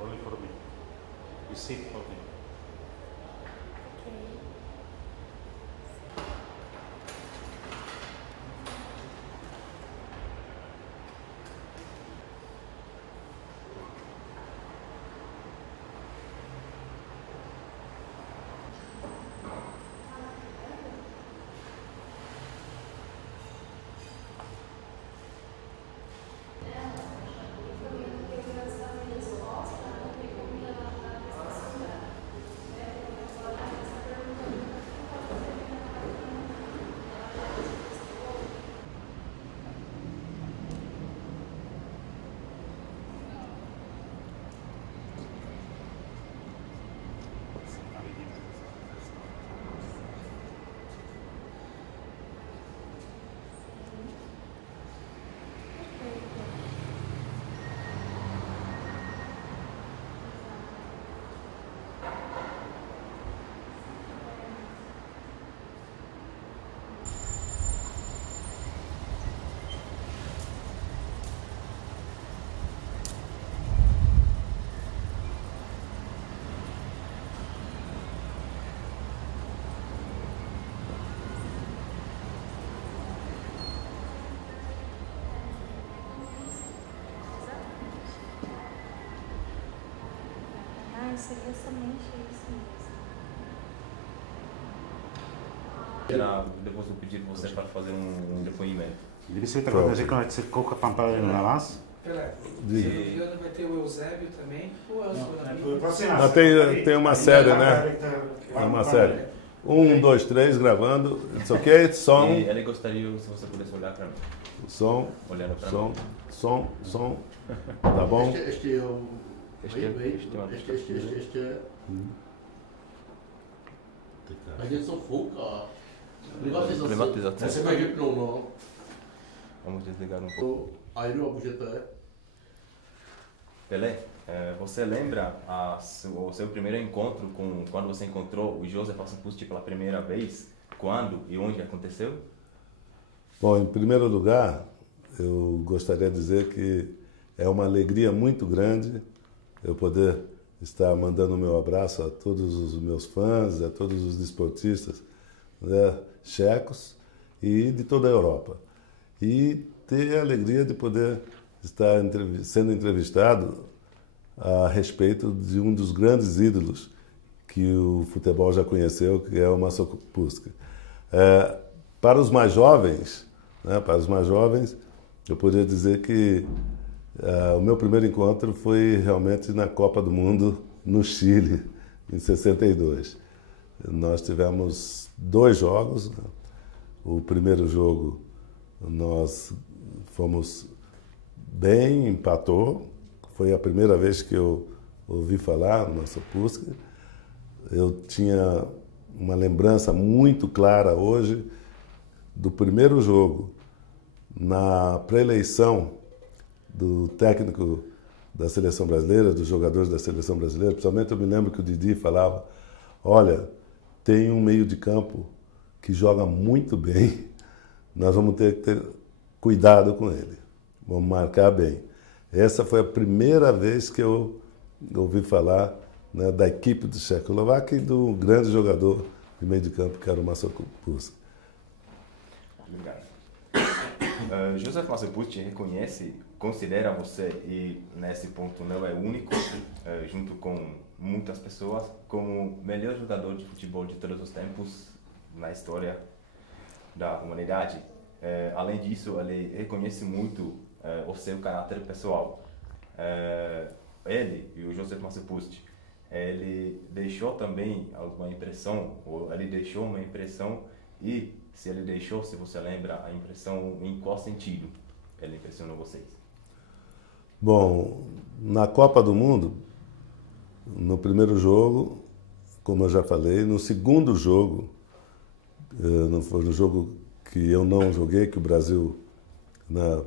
Only for me. You sit for me. Seria somente isso mesmo. Depois eu pedir você para fazer um depoimento. Kdyby si tak hodně řekl, ať se kouká pan Pelé na vás? Pelé, se no vídeo vai ter o Eusébio também? Ou Tem uma série, né? É uma série. 1, 2, 3, gravando. It's ok? Som. E ele gostaria se você pudesse olhar para mim. Som. Olhando para som, mim. som. Tá bom? Ještě a něco fouká. Privatizace. Já se mají vypnout, no. Vamos desligar pouco. A jdu a můžete. Pelé, você lembra o seu primeiro encontro quando você encontrou o Joseph Massapusti pela primeira vez? Quando e onde aconteceu? Bom, em primeiro lugar, eu gostaria de dizer que é uma alegria muito grande eu poder estar mandando meu abraço a todos os meus fãs, a todos os desportistas, né, checos e de toda a Europa. E ter a alegria de poder estar sendo entrevistado a respeito de um dos grandes ídolos que o futebol já conheceu, que é o Massapusti. Para os mais jovens, eu poderia dizer que o meu primeiro encontro foi realmente na Copa do Mundo no Chile, em 62. Nós tivemos 2 jogos. Né? O primeiro jogo nós fomos bem, empatou. Foi a primeira vez que eu ouvi falar no Massapusti. Eu tinha uma lembrança muito clara hoje do primeiro jogo na pré-eleição do técnico da seleção brasileira, dos jogadores da seleção brasileira. Principalmente eu me lembro que o Didi falava: olha, tem um meio de campo que joga muito bem, nós vamos ter que ter cuidado com ele, vamos marcar bem. Essa foi a primeira vez que eu ouvi falar, né, da equipe do Checoslováquia e do grande jogador de meio de campo que era o Massapusti. Obrigado. Joseph Massapusti considera você, e nesse ponto não é único, junto com muitas pessoas, como o melhor jogador de futebol de todos os tempos na história da humanidade. Além disso, ele reconhece muito o seu caráter pessoal. Ele, e o Joseph Massapusti, ele deixou também alguma impressão, ou ele deixou uma impressão, e se ele deixou, se você lembra, a impressão em qual sentido ele impressionou vocês? Bom, na Copa do Mundo, no primeiro jogo, como eu já falei, no segundo jogo, não foi no jogo que eu não joguei, que o Brasil, né,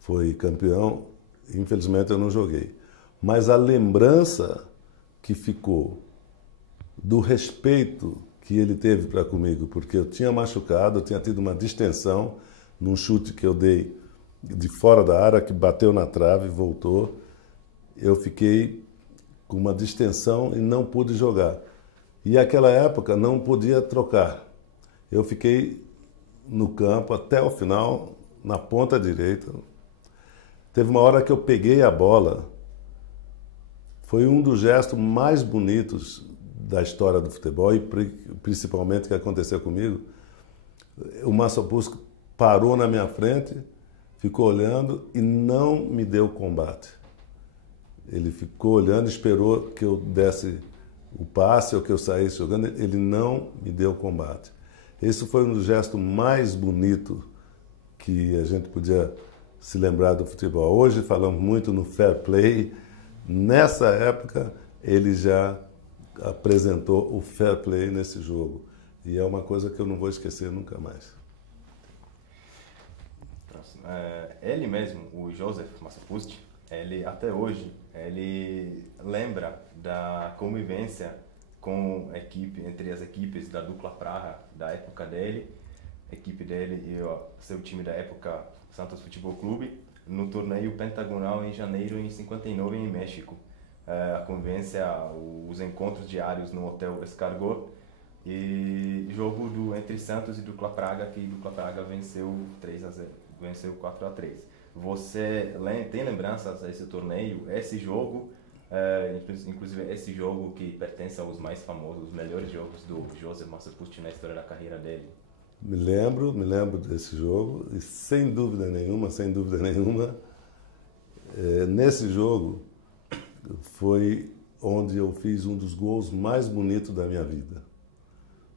foi campeão, infelizmente eu não joguei. Mas a lembrança que ficou do respeito que ele teve para comigo, porque eu tinha machucado, eu tinha tido uma distensão num chute que eu dei de fora da área que bateu na trave, voltou. Eu fiquei com uma distensão e não pude jogar. E naquela época não podia trocar. Eu fiquei no campo até o final, na ponta direita. Teve uma hora que eu peguei a bola. Foi um dos gestos mais bonitos da história do futebol e principalmente que aconteceu comigo. O Masopust parou na minha frente, ficou olhando e não me deu combate. Ele ficou olhando, esperou que eu desse o passe ou que eu saísse jogando. Ele não me deu combate. Esse foi um dos gestos mais bonitos que a gente podia se lembrar do futebol. Hoje falamos muito no fair play. Nessa época, ele já apresentou o fair play nesse jogo. E é uma coisa que eu não vou esquecer nunca mais. Ele mesmo, o Josef Masopust, ele até hoje ele lembra da convivência com a equipe, entre as equipes da Dukla Praha da época dele, a equipe dele e o seu time da época, Santos Futebol Clube, no torneio pentagonal em janeiro em 59 em México. A convivência, os encontros diários no Hotel Escargot e jogo entre Santos e Dukla Praga, que Dukla Praga venceu 3-0, venceu 4-3. Você tem lembranças desse torneio, esse jogo, inclusive esse jogo que pertence aos mais famosos, os melhores jogos do Josef Masopust na história da carreira dele? Me lembro desse jogo e sem dúvida nenhuma, nesse jogo foi onde eu fiz um dos gols mais bonitos da minha vida.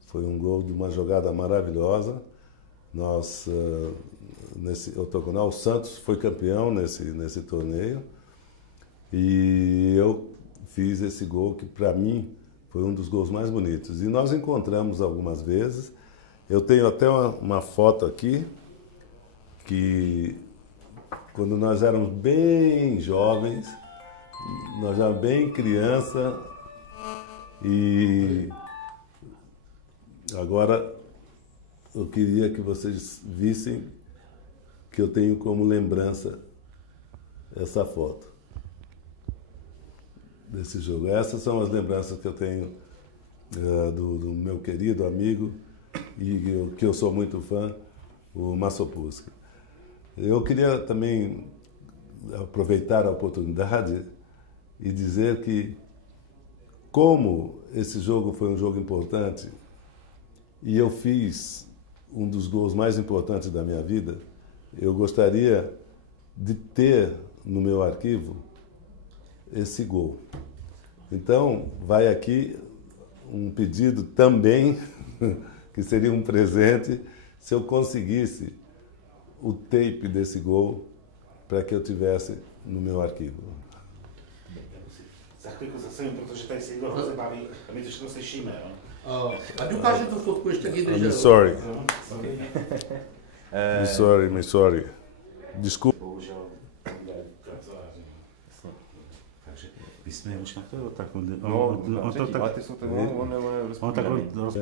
Foi um gol de uma jogada maravilhosa. Nós, nesse octogonal, o Santos foi campeão nesse torneio e eu fiz esse gol que para mim foi um dos gols mais bonitos. E nós encontramos algumas vezes. Eu tenho até uma foto aqui que quando nós éramos bem jovens, nós éramos bem criança e agora eu queria que vocês vissem que eu tenho como lembrança essa foto desse jogo. Essas são as lembranças que eu tenho do meu querido amigo e que eu sou muito fã, o Masopust. Eu queria também aproveitar a oportunidade e dizer que, como esse jogo foi um jogo importante e eu fiz um dos gols mais importantes da minha vida, eu gostaria de ter no meu arquivo esse gol. Então, vai aqui um pedido também, que seria um presente, se eu conseguisse o tape desse gol para que eu tivesse no meu arquivo. Za chvilku zase, protože tady se Igor hrozně baví a my to všechno slyšíme. A dokáže tu fotku ještě někdy I'm držet? sorry. Okay. I'm sorry. Desculpa. Bohužel udělali kanceláři. Takže my jsme už na to, tak on to tak...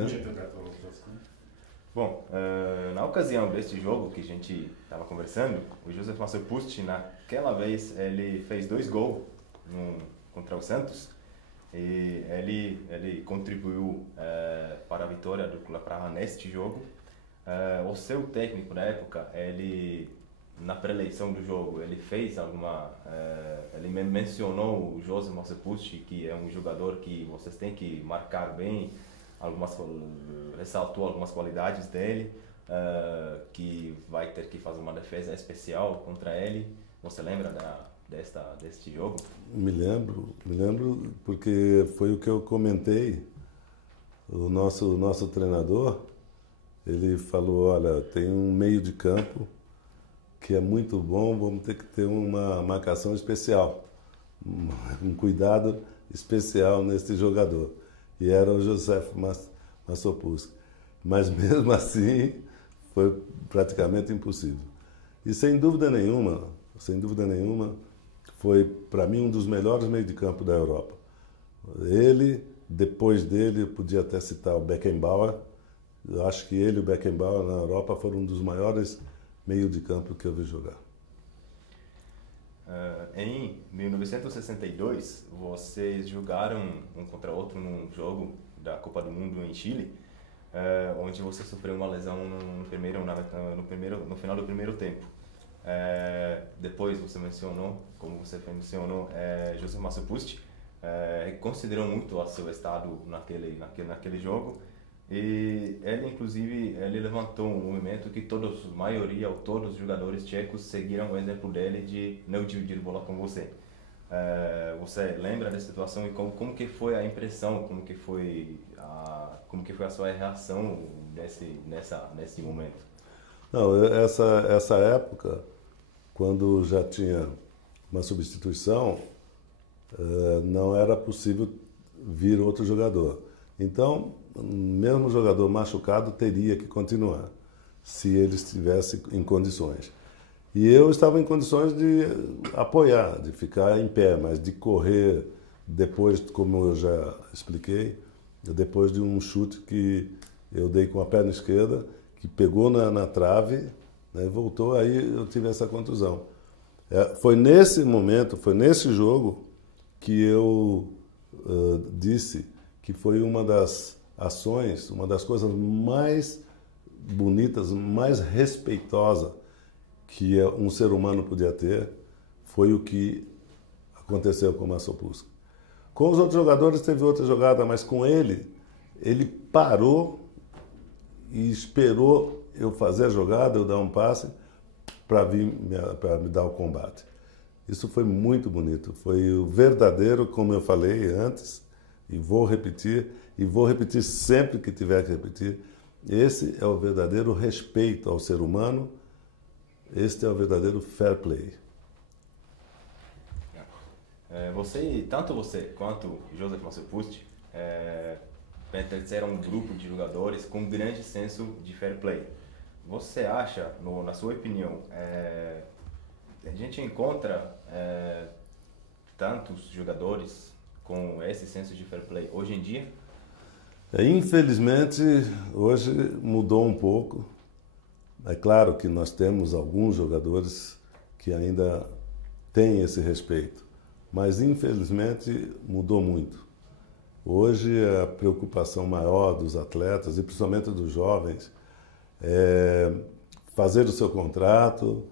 Můžete dát to otázku? Bom, na ocasião deste jogo que a gente estava conversando, o Josef Masopust, naquela vez, ele fez 2 gols contra o Santos e ele contribuiu para a vitória do Dukla Praha neste jogo. O seu técnico na época, na pré-eleição do jogo, ele fez ele mencionou o Josef Masopust, que é um jogador que vocês têm que marcar bem, ressaltou algumas qualidades dele, que vai ter que fazer uma defesa especial contra ele. Você lembra deste jogo? Me lembro porque foi o que eu comentei. O nosso treinador, ele falou, olha, tem um meio de campo que é muito bom, vamos ter que ter uma marcação especial, um cuidado especial nesse jogador. E era o Josef Masopust. Mas mesmo assim, foi praticamente impossível. E sem dúvida nenhuma, foi para mim um dos melhores meios de campo da Europa. Ele, depois dele, eu podia até citar o Beckenbauer. Eu acho que ele e o Beckenbauer na Europa foram um dos maiores meios de campo que eu vi jogar. Em 1962, vocês jogaram um contra outro num jogo da Copa do Mundo em Chile, onde você sofreu uma lesão no final do primeiro tempo. Depois você mencionou, como você mencionou, José Masopust considerou muito o seu estado naquele jogo, e ele inclusive levantou um movimento que todos os jogadores tchecos seguiram o exemplo dele de não dividir bola com você. Você lembra dessa situação e como que foi a impressão, como que foi a sua reação nesse momento? Não, essa época, quando já tinha uma substituição, não era possível vir outro jogador. Então, mesmo o jogador machucado teria que continuar, se ele estivesse em condições. E eu estava em condições de apoiar, de ficar em pé, mas de correr depois, como eu já expliquei, depois de um chute que eu dei com a perna esquerda, que pegou na trave, né, e voltou, aí eu tive essa contusão. Foi nesse momento, foi nesse jogo que eu disse que foi uma das ações, uma das coisas mais bonitas, mais respeitosas que um ser humano podia ter, foi o que aconteceu com o Masopust. Com os outros jogadores teve outra jogada, mas com ele parou e esperou eu fazer a jogada, eu dar um passe para me dar o combate. Isso foi muito bonito, foi o verdadeiro, como eu falei antes, e vou repetir sempre que tiver que repetir, esse é o verdadeiro respeito ao ser humano, este é o verdadeiro fair play. Tanto você quanto José Masopust pertenceram a um grupo de jogadores com grande senso de fair play. Você acha, na sua opinião, a gente encontra tantos jogadores com esse senso de fair play hoje em dia? Infelizmente, hoje mudou um pouco. É claro que nós temos alguns jogadores que ainda têm esse respeito, mas infelizmente mudou muito. Hoje a preocupação maior dos atletas, e principalmente dos jovens, é fazer o seu contrato,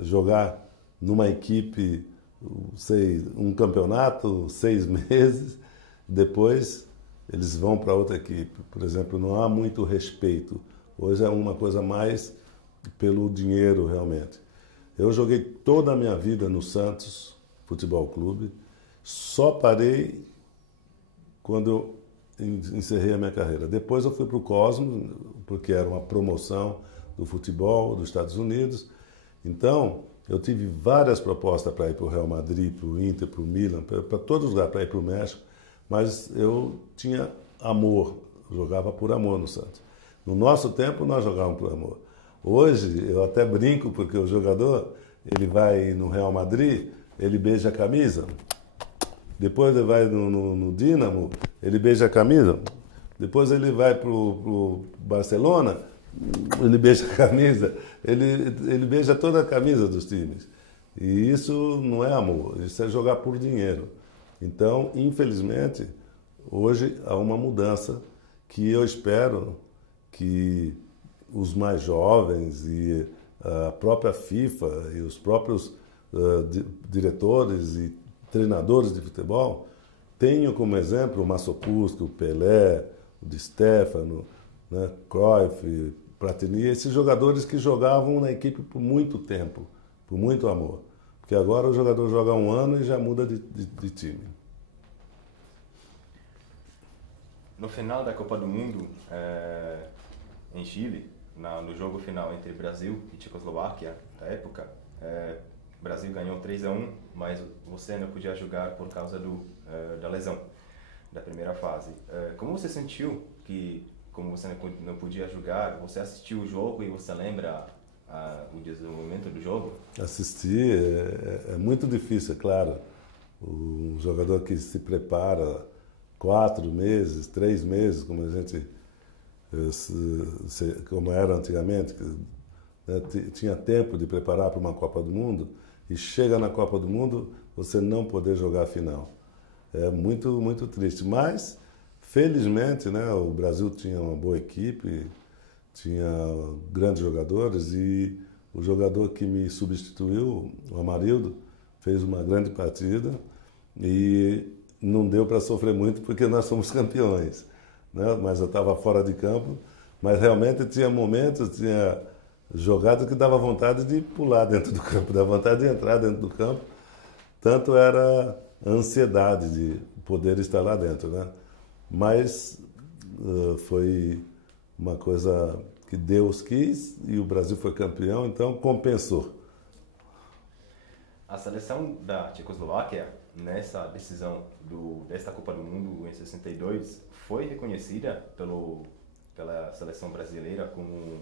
jogar numa equipe, um campeonato, 6 meses, depois eles vão para outra equipe. Por exemplo, não há muito respeito. Hoje é uma coisa mais pelo dinheiro, realmente. Eu joguei toda a minha vida no Santos Futebol Clube, só parei quando eu encerrei a minha carreira. Depois eu fui para o Cosmos, porque era uma promoção do futebol dos Estados Unidos. Então, eu tive várias propostas para ir para o Real Madrid, para o Inter, para o Milan, para todos os lugares, para ir para o México, mas eu tinha amor, jogava por amor no Santos. No nosso tempo, nós jogávamos por amor. Hoje, eu até brinco, porque o jogador, ele vai no Real Madrid, ele beija a camisa. Depois ele vai no Dínamo, ele beija a camisa. Depois ele vai para o Barcelona, ele beija a camisa. Ele beija toda a camisa dos times. E isso não é amor, isso é jogar por dinheiro. Então, infelizmente, hoje há uma mudança que eu espero que os mais jovens e a própria FIFA e os próprios diretores e treinadores de futebol tenham como exemplo o Masopust, o Pelé, o Di Stefano, né, Cruyff, Platini, esses jogadores que jogavam na equipe por muito tempo, por muito amor. Porque agora o jogador joga um ano e já muda de time. No final da Copa do Mundo, em Chile, no jogo final entre Brasil e Tchecoslováquia, da época, o Brasil ganhou 3-1, mas você não podia jogar por causa da lesão da primeira fase. Como você sentiu que, como você não podia jogar, você assistiu o jogo e você lembra o desenvolvimento do jogo? Assistir é muito difícil, é claro. Um jogador que se prepara 4 meses, 3 meses, como a gente como era antigamente, né, tinha tempo de preparar para uma Copa do Mundo. e chega na Copa do Mundo, você não poder jogar a final. É muito, muito triste. Mas, felizmente, né, o Brasil tinha uma boa equipe, tinha grandes jogadores e o jogador que me substituiu, o Amarildo, fez uma grande partida e não deu para sofrer muito porque nós somos campeões, né? Mas eu estava fora de campo, mas realmente tinha momentos, tinha jogada que dava vontade de pular dentro do campo, dava vontade de entrar dentro do campo, tanto era a ansiedade de poder estar lá dentro, né? Mas foi uma coisa que Deus quis e o Brasil foi campeão, então compensou. A seleção da Tchecoslováquia, nessa decisão desta Copa do Mundo em 62, foi reconhecida pela seleção brasileira como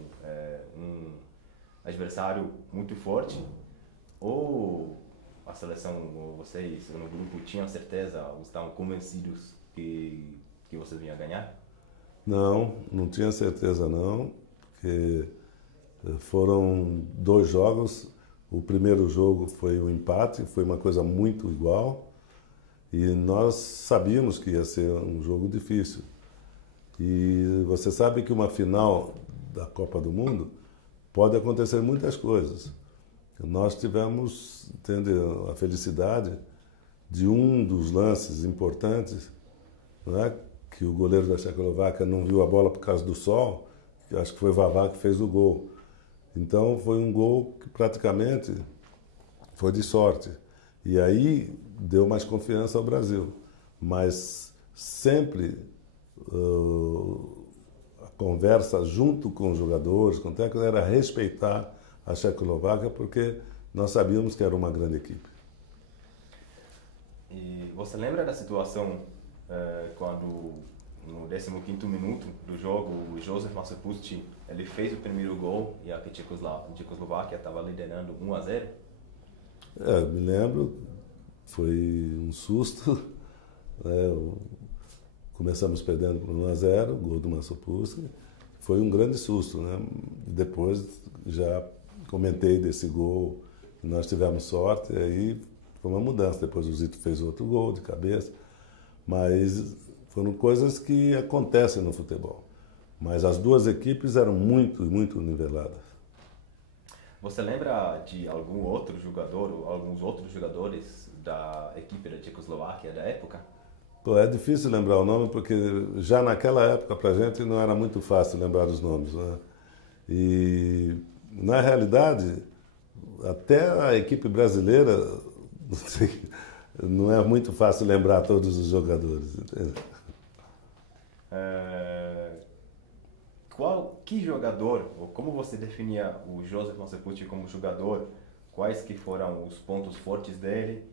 um adversário muito forte? Ou a seleção, ou vocês no grupo tinham certeza, ou estavam convencidos que vocês iam ganhar? Não, não tinha certeza não, porque foram 2 jogos. O primeiro jogo foi um empate, foi uma coisa muito igual e nós sabíamos que ia ser um jogo difícil. E você sabe que uma final da Copa do Mundo pode acontecer muitas coisas. Nós tivemos, entendeu, a felicidade de um dos lances importantes, né, que o goleiro da Tchecoslováquia não viu a bola por causa do sol, que acho que foi Vavá que fez o gol. Então foi um gol que praticamente foi de sorte. E aí deu mais confiança ao Brasil. Mas sempre a conversa junto com os jogadores, com o técnico, era respeitar a Tchecoslováquia, porque nós sabíamos que era uma grande equipe. E você lembra da situação quando no 15º minuto do jogo o Józef Masopust ele fez o primeiro gol e a Tchecoslováquia estava liderando 1-0? Me lembro, foi um susto, né? Começamos perdendo por 1-0, gol do Masopust, foi um grande susto, né? Depois já comentei desse gol, nós tivemos sorte, aí foi uma mudança, depois o Zito fez outro gol de cabeça, mas foram coisas que acontecem no futebol. Mas as duas equipes eram muito, muito niveladas. Você lembra de algum outro jogador, ou alguns outros jogadores da equipe da Tchecoslováquia da época? Pô, é difícil lembrar o nome, porque já naquela época para a gente não era muito fácil lembrar os nomes, né? E, na realidade, até a equipe brasileira não é muito fácil lembrar todos os jogadores, entende? Que jogador, ou como você definia o Józef Masopust como jogador, quais que foram os pontos fortes dele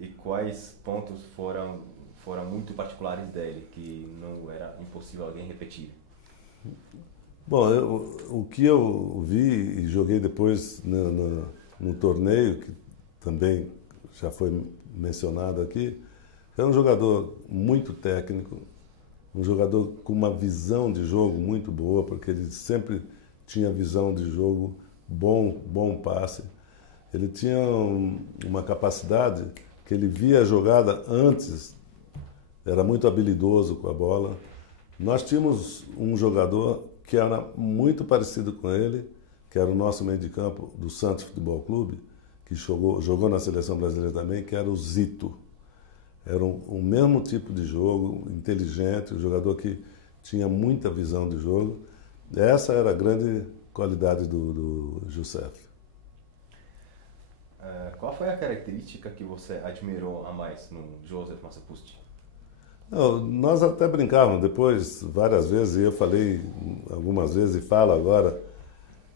e quais pontos foram muito particulares dele, que não era impossível alguém repetir? Bom, o que eu vi e joguei depois no torneio, que também já foi mencionado aqui, é um jogador muito técnico, um jogador com uma visão de jogo muito boa, porque ele sempre tinha visão de jogo, bom passe. Ele tinha uma capacidade que ele via a jogada antes, era muito habilidoso com a bola. Nós tínhamos um jogador que era muito parecido com ele, que era o nosso meio de campo do Santos Futebol Clube, que jogou na seleção brasileira também, que era o Zito. Era o mesmo tipo de jogo, inteligente, um jogador que tinha muita visão de jogo. Essa era a grande qualidade do Józef. Qual foi a característica que você admirou a mais no Józef Masopust? Nós até brincávamos depois, várias vezes, e eu falei algumas vezes e falo agora,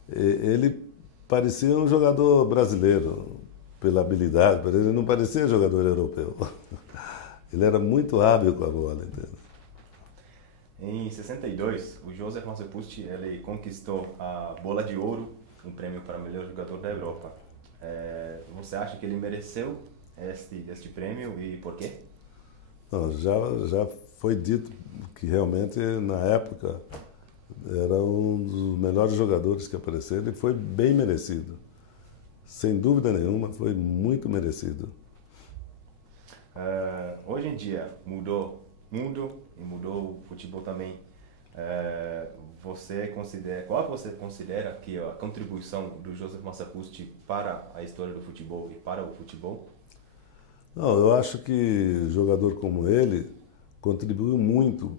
ele parecia um jogador brasileiro, pela habilidade, mas ele não parecia jogador europeu. Ele era muito hábil com a bola, entende? Em 62, o Józef Masopust ele conquistou a Bola de Ouro, um prêmio para melhor jogador da Europa. Você acha que ele mereceu este prêmio e por quê? Não, já foi dito que realmente, na época, era um dos melhores jogadores que apareceram e foi bem merecido. sem dúvida nenhuma, foi muito merecido. Hoje em dia mudou o mundo e mudou o futebol também. Qual você considera que é a contribuição do Joseph Massapusti para a história do futebol e para o futebol? Não, eu acho que jogador como ele contribuiu muito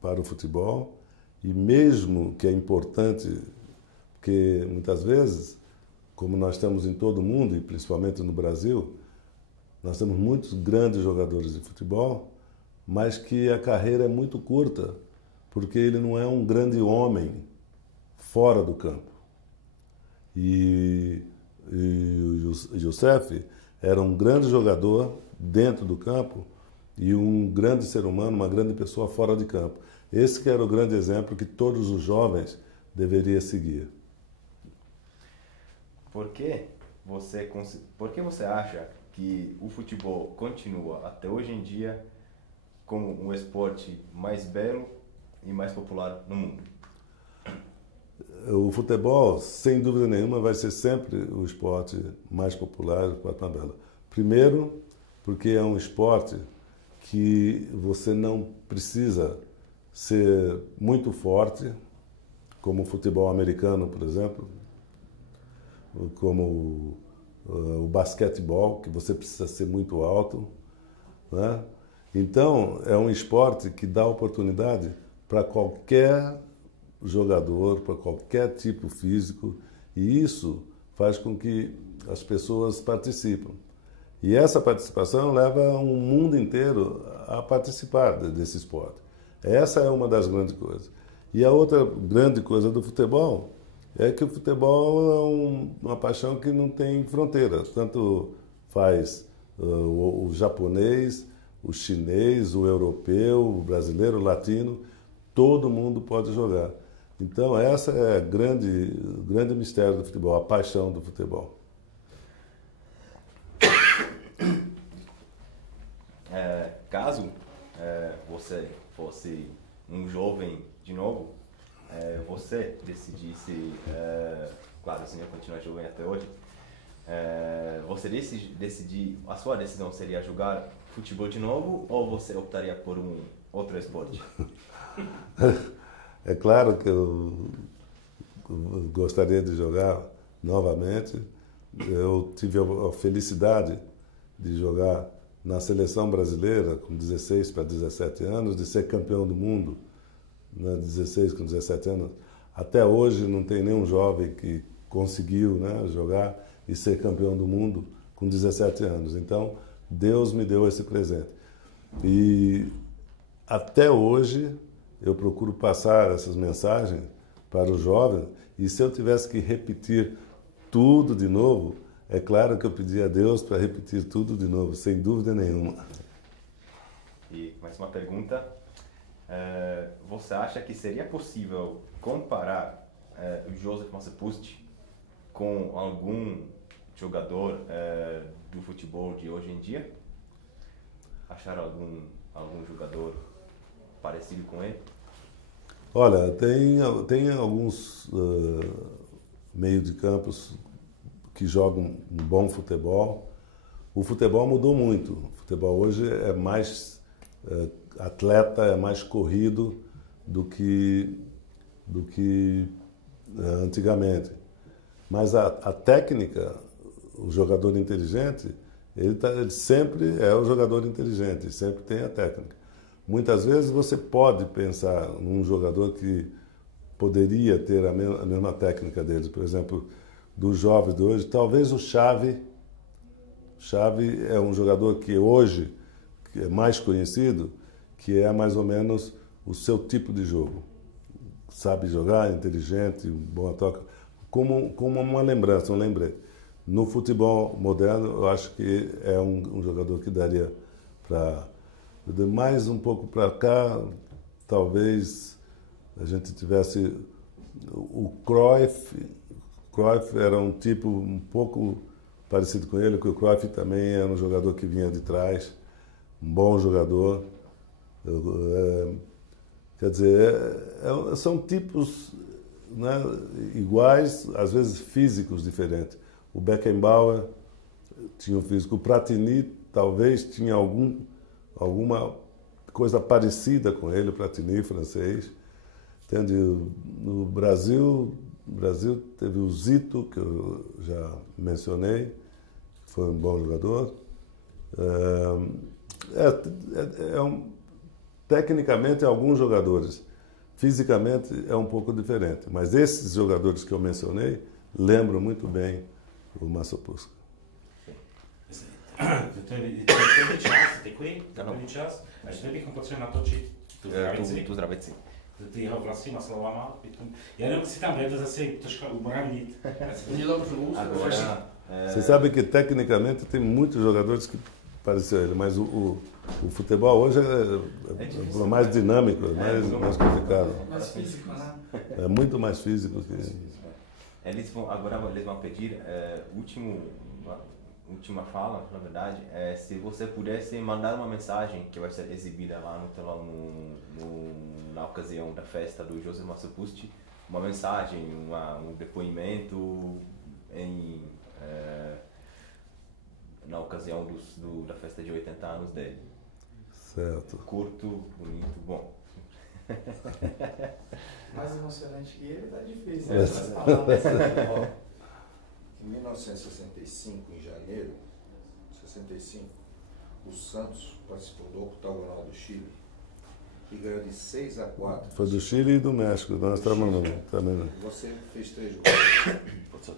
para o futebol e mesmo que é importante, porque muitas vezes, como nós temos em todo o mundo e principalmente no Brasil, nós temos muitos grandes jogadores de futebol, mas que a carreira é muito curta, porque ele não é um grande homem fora do campo. E o Joseph era um grande jogador dentro do campo e um grande ser humano, uma grande pessoa fora de campo. Esse que era o grande exemplo que todos os jovens deveriam seguir. Por que você acha que o futebol continua até hoje em dia como um esporte mais belo e mais popular no mundo? O futebol, sem dúvida nenhuma, vai ser sempre o esporte mais popular, o esporte mais belo. Primeiro, porque é um esporte que você não precisa ser muito forte, como o futebol americano, por exemplo, como o basquetebol, que você precisa ser muito alto, né? Então, é um esporte que dá oportunidade para qualquer jogador, para qualquer tipo físico, e isso faz com que as pessoas participem. E essa participação leva um mundo inteiro a participar desse esporte. Essa é uma das grandes coisas. E a outra grande coisa do futebol é que o futebol é uma paixão que não tem fronteiras. Tanto faz o japonês, o chinês, o europeu, o brasileiro, o latino, todo mundo pode jogar. Então, essa é o grande mistério do futebol, a paixão do futebol. Caso você fosse um jovem de novo, você decidisse, claro, o senhor continua jovem até hoje, você decidir, a sua decisão seria jogar futebol de novo ou você optaria por um outro esporte? É claro que eu gostaria de jogar novamente. Eu tive a felicidade de jogar na seleção brasileira com 16 para 17 anos, de ser campeão do mundo, né, 16 com 17 anos. Até hoje não tem nenhum jovem que conseguiu, né, jogar e ser campeão do mundo com 17 anos. Então, Deus me deu esse presente. E até hoje eu procuro passar essas mensagens para os jovens, e se eu tivesse que repetir tudo de novo, é claro que eu pedi a Deus para repetir tudo de novo, sem dúvida nenhuma. E mais uma pergunta. Você acha que seria possível comparar o Joseph Massapusti com algum jogador do futebol de hoje em dia? Achar algum jogador parecido com ele? Olha, tem alguns meios de campos que jogam um bom futebol. O futebol mudou muito. O futebol hoje é mais atleta, é mais corrido do que antigamente. Mas a técnica, o jogador inteligente, ele sempre é o jogador inteligente, sempre tem a técnica. Muitas vezes você pode pensar num jogador que poderia ter a mesma técnica deles. Por exemplo, dos jovens de hoje, talvez o Xavi. Xavi é um jogador que hoje é mais conhecido, que é mais ou menos o seu tipo de jogo. Sabe jogar, inteligente, boa toca, como uma lembrança, um lembrete. No futebol moderno, eu acho que é um jogador que daria para... Mais um pouco para cá, talvez a gente tivesse o Cruyff. Cruyff era um tipo um pouco parecido com ele, porque o Cruyff também era um jogador que vinha de trás, um bom jogador. Quer dizer, são tipos, né, iguais, às vezes físicos diferentes. O Beckenbauer tinha um físico. O Platini talvez tinha alguma coisa parecida com ele, o Platini, francês. Entende? No Brasil teve o Zito, que eu já mencionei, foi um bom jogador. Tecnicamente, alguns jogadores. Fisicamente é um pouco diferente. Mas esses jogadores que eu mencionei lembram muito bem o Masopust. To je čas, děkuji, takový čas. Až tady bychom potřebovali natočit tu zdravici. Ty jeho vlastníma slovama. Já jenom si tam vedu zase troška umravnit. Você sabe que tecnicamente tem muitos jogadores que pareciam ele, mas o futebol hoje é mais dinâmico, mais complicado. Mais físico, né? É muito mais físico que Agora eles vão pedir última fala, na verdade, se você pudesse mandar uma mensagem que vai ser exibida lá no telão na ocasião da festa do José Masopust, uma mensagem, um depoimento na ocasião da festa de 80 anos dele. certo. Curto, bonito, bom. Mais emocionante que ele, tá difícil. É. Essas palavras. Em 1965, em janeiro de 65, o Santos participou do octogonal do Chile e ganhou de 6-4. Foi do Chile e do México, nós estamos também. Você fez 3 jogos.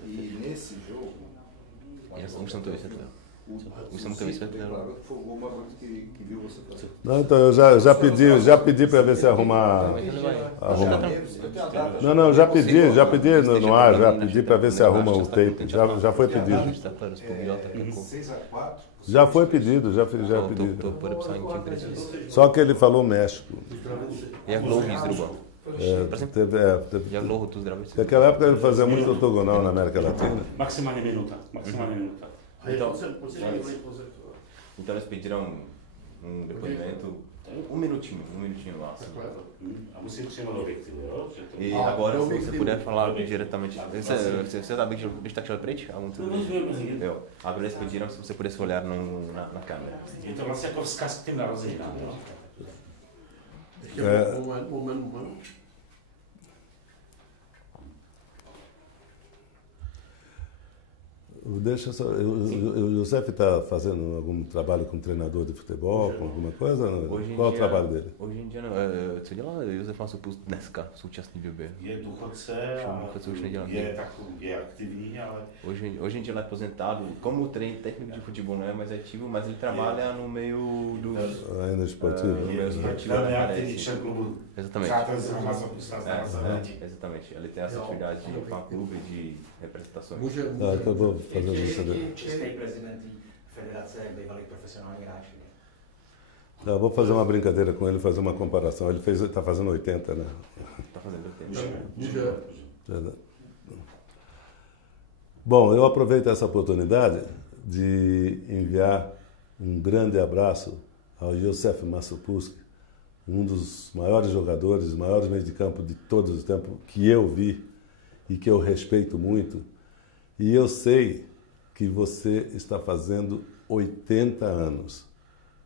E nesse jogo, Musím to vysvětlit. declarou que foi o gol mais bonito que viu você fazer. Não, então eu já pedi para ver se arruma. Não, já pedi no ar, já pedi para ver se arruma o tape. Já foi pedido. 6-4. Já foi pedido, já pedido. Só que ele falou México. Jak dlouhý zhruba? Teve, Jak dlouho tu zdravici? naquela época ele fazia muito octogonal na América Latina. Maximálně minuta. Então eles pediram depoimento, um minutinho no máximo. A musím přímo do objektivu, jo? E agora, se você puder falar diretamente, você sabe que když tak šel pryč? Jo. Agora eles pediram se você pudesse olhar na câmera. Je to vlastně jako vzkaz k těm narozeninám, jo? Moment. Deixa só. O José está fazendo algum trabalho com treinador de futebol, com alguma coisa? Qual é o trabalho dele? Hoje em dia, co dělá Josef Masopust dneska, v současné době? Je důchodce a je aktivní, ale... Hoje em dia ele é aposentado como técnico de futebol, não é mais ativo, mas ele trabalha no meio dos... Ainda esportivo? No meio esportivo, é aktivní člen klubu. Exatamente. Exatamente. Exatamente. Ele tem essa atividade de fã-clube, de representações. Eu vou fazer isso dele. Český prezident Federace bývalých profesionálních hráčů. Eu vou fazer uma brincadeira com ele, fazer uma comparação. Ele está fazendo 80, né? Está fazendo 80. Bom, eu aproveito essa oportunidade de enviar um grande abraço ao Josef Masopust, um dos maiores jogadores, maiores meios de campo de todos os tempos que eu vi e que eu respeito muito. E eu sei que você está fazendo 80 anos.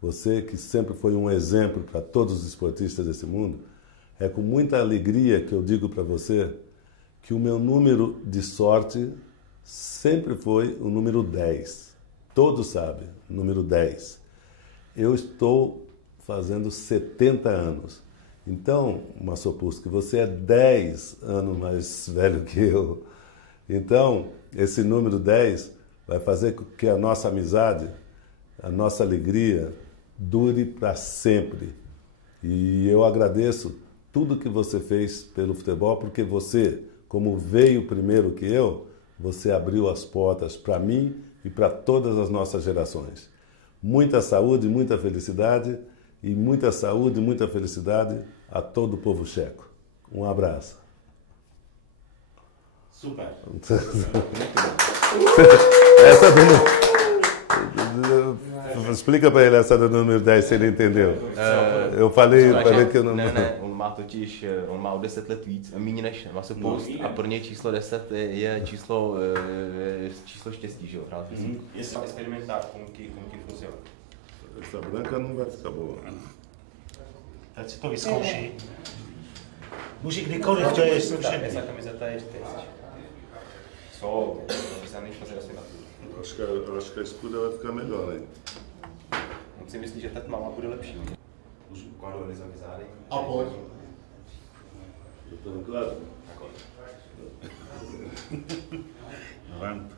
Você que sempre foi um exemplo para todos os esportistas desse mundo, é com muita alegria que eu digo para você que o meu número de sorte sempre foi o número 10. Todos sabem, o número 10. Eu estou fazendo 70 anos. Então, Masopust, você é 10 anos mais velho que eu. Então, esse número 10 vai fazer com que a nossa amizade, a nossa alegria, dure para sempre. E eu agradeço tudo que você fez pelo futebol, porque você, como veio primeiro que eu, você abriu as portas para mim e para todas as nossas gerações. Muita saúde, muita felicidade e muita saúde, muita felicidade a todo o povo checo. Um abraço. Super. Essa do... Explica para ele essa do número 10 se ele entendeu. Eu falei que eu não... on má o 10 let víc, méně než Masopust a pro něj číslo 10 je číslo štěstí, že jo, hrál fyziku. Jestli experimentar com que funciona. Essa branca não vai ficar boa. Teď si to vyzkouší. Může kdykoliv, to je slušený. Essa camiseta é de teste. Só, não precisa nem fazer assinatura. Acho que a escuda vai ficar melhor, hein? On si myslí, že ta tmavá bude lepší. Už quando eles avisarem. Após. Tá claro? No vem.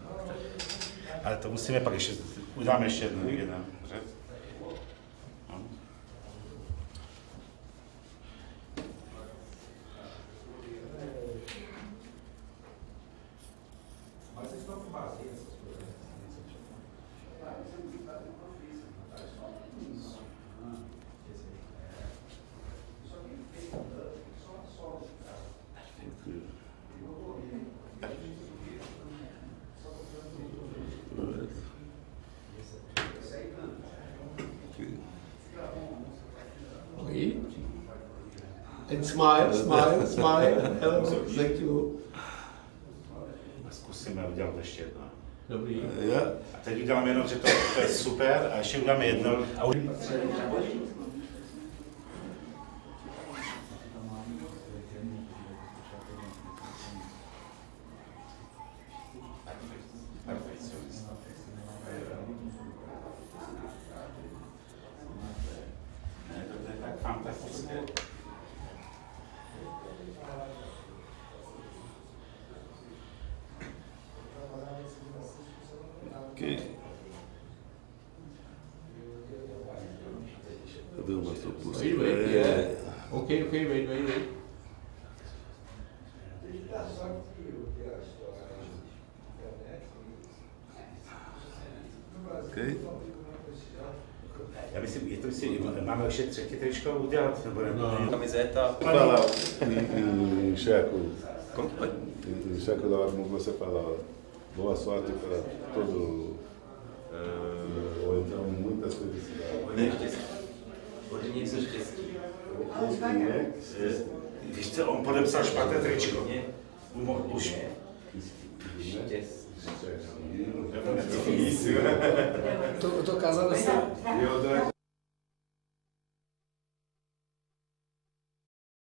Ale to musíme pak ještě, uděláme ještě jednu. And smile, smile, smile. Hello, thank you. Zkusíme udělat ještě jedno. Dobrý. A teď uděláme jenom, že to je super a ještě uděláme jedno. Cadê o Masopust? Wait, yeah. Okay, wait. Ok. Já myslím, máme ještě třetí tričko udělat, nebo ne? Camiseta. Fala em checo. Em checo da hora como você fala, boa sorte para todo. Ou então muitas felicidades. Hodně se štěstí. Víš co, on podepsal špatné tričko. Už. Tô casado assim.